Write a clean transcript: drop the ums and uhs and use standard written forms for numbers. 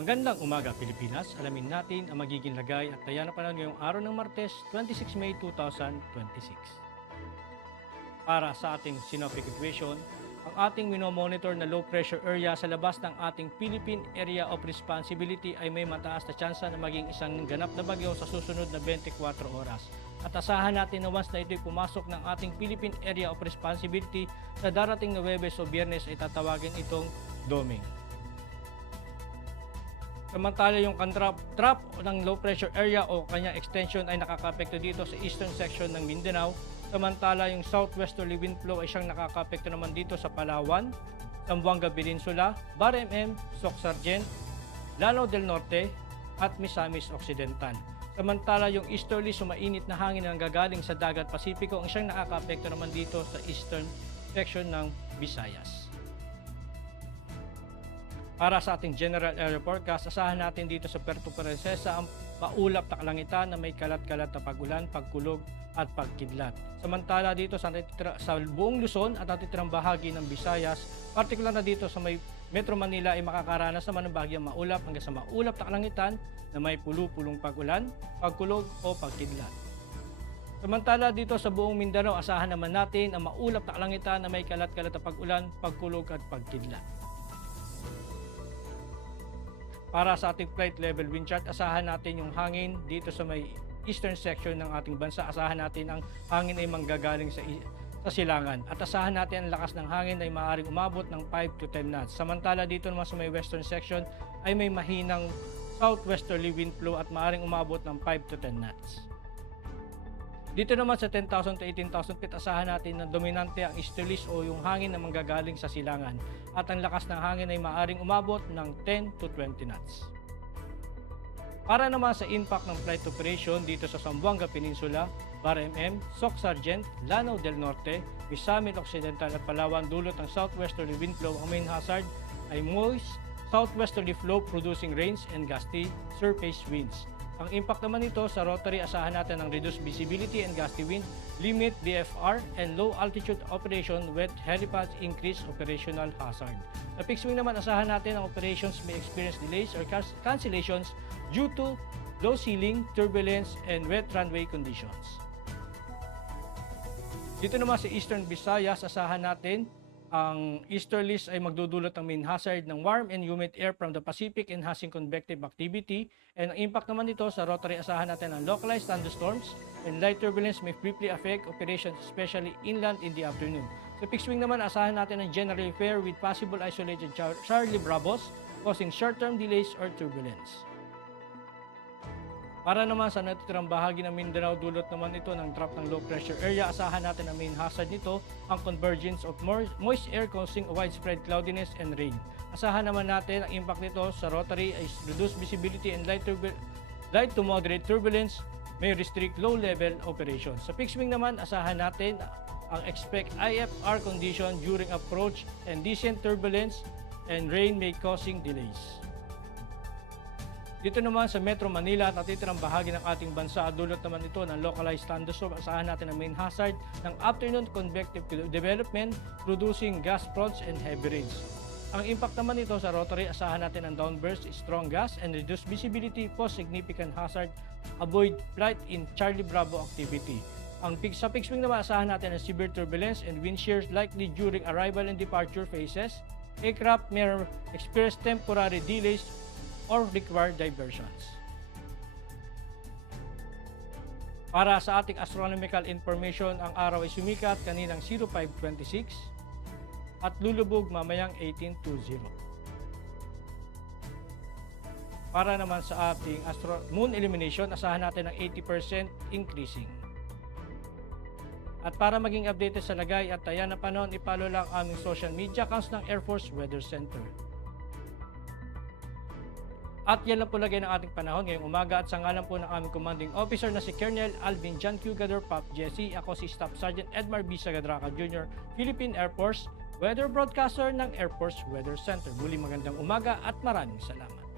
Magandang umaga Pilipinas, alamin natin ang magiging lagay at taya ng panahon ngayong araw ng Martes, 26 May 2026. Para sa ating synoptic equation, ang ating minomonitor na low pressure area sa labas ng ating Philippine Area of Responsibility ay may mataas na tsansa na maging isang ganap na bagyo sa susunod na 24 oras. At asahan natin na once na ito'y pumasok ng ating Philippine Area of Responsibility sa darating na Huwebes o Biyernes ay tatawagin itong Doming. Samantala yung trap ng low pressure area o kanyang extension ay nakakapekto dito sa eastern section ng Mindanao. Samantala yung southwesterly wind flow ay siyang nakakapekto naman dito sa Palawan, Zamboanga Peninsula, Bar-MM, Soc-Sargent, Lanao del Norte at Misamis Occidental. Samantala yung easterly sumainit na hangin na gagaling sa dagat Pasipiko ang siyang nakakapekto naman dito sa eastern section ng Visayas. Para sa ating general area forecast, asahan natin dito sa Puerto Princesa ang maulap na kalangitan na may kalat-kalat na pag-ulan, pagkulog at pagkidlat. Samantala dito sa buong Luzon at natitirang bahagi ng Visayas, partikular na dito sa may Metro Manila ay makakaranas naman ng bahagyang maulap hanggang sa maulap na kalangitan na may pulu-pulong pag-ulan, pagkulog o pagkidlat. Samantala dito sa buong Mindanao, asahan naman natin ang maulap na kalangitan na may kalat-kalat na pag-ulan, pagkulog at pagkidlat. Para sa ating flight level wind chart, asahan natin yung hangin dito sa may eastern section ng ating bansa. Asahan natin ang hangin ay manggagaling sa silangan. At asahan natin ang lakas ng hangin ay maaaring umabot ng 5 to 10 knots. Samantala dito naman sa may western section ay may mahinang southwesterly wind flow at maaaring umabot ng 5 to 10 knots. Dito naman sa 10,000 to 18,000 feet, asahan natin na dominante ang easterlies o yung hangin na manggagaling sa silangan. At ang lakas ng hangin ay maaaring umabot ng 10 to 20 knots. Para naman sa impact ng flight operation dito sa Zamboanga Peninsula, Bar-MM, Soc-Sargent, Lanao del Norte, Misamis Occidental at Palawan, dulot ng southwesterly wind flow, ang main hazard ay moist southwesterly flow producing rains and gusty surface winds. Ang impact naman nito sa rotary, asahan natin ng reduced visibility and gusty wind, limit VFR, and low altitude operation with helipads increase operational hazard. Sa fixed wing naman, asahan natin ang operations may experience delays or cancellations due to low ceiling, turbulence, and wet runway conditions. Dito naman sa Eastern Visayas, asahan natin ang easterlies ay magdudulot ng main hazard ng warm and humid air from the Pacific enhancing convective activity. And ang impact naman nito sa rotary, asahan natin ang localized thunderstorms and light turbulence may briefly affect operations especially inland in the afternoon. Sa fixed wing naman, asahan natin ang generally fair with possible isolated Charlie Bravos causing short-term delays or turbulence. Para naman sa natitirang bahagi ng Mindanao, dulot naman ito ng trap ng low pressure area. Asahan natin ang main hazard nito, ang convergence of moist air causing widespread cloudiness and rain. Asahan naman natin ang impact nito sa rotary ay reduced visibility and light to moderate turbulence, may restrict low-level operations. Sa fixed wing naman, asahan natin ang expect IFR condition during approach and descent turbulence and rain may causing delays. Dito naman sa Metro Manila at natitirang bahagi ng ating bansa, dulot naman ito ng localized thunderstorm. Asahan natin ang main hazard ng afternoon convective development producing gust fronts and heavy rains. Ang impact naman nito sa rotary, asahan natin ang downburst, strong gust, and reduced visibility pose significant hazard. Avoid flight in Charlie Bravo activity. Sa fixed wing naman, asahan natin ang severe turbulence and wind shears likely during arrival and departure phases. Aircraft may experience temporary delays or require diversions. Para sa ating astronomical information, ang araw ay sumikat kaninang 05:26 at lulubog mamayang 18:20. Para naman sa ating moon illumination, asahan natin ng 80% increasing. At para maging updated sa lagay at taya ng panahon, ipalo lang aming social media accounts ng Air Force Weather Center. At yan lang po lagay ng ating panahon ngayong umaga at sa ngalan po ng aming commanding officer na si Colonel Alvin John Q. Gador Pop Jesse, ako si Staff Sergeant Edmar B. Sagadraca Jr., Philippine Air Force, Weather Broadcaster ng Air Force Weather Center. Muli magandang umaga at maraming salamat.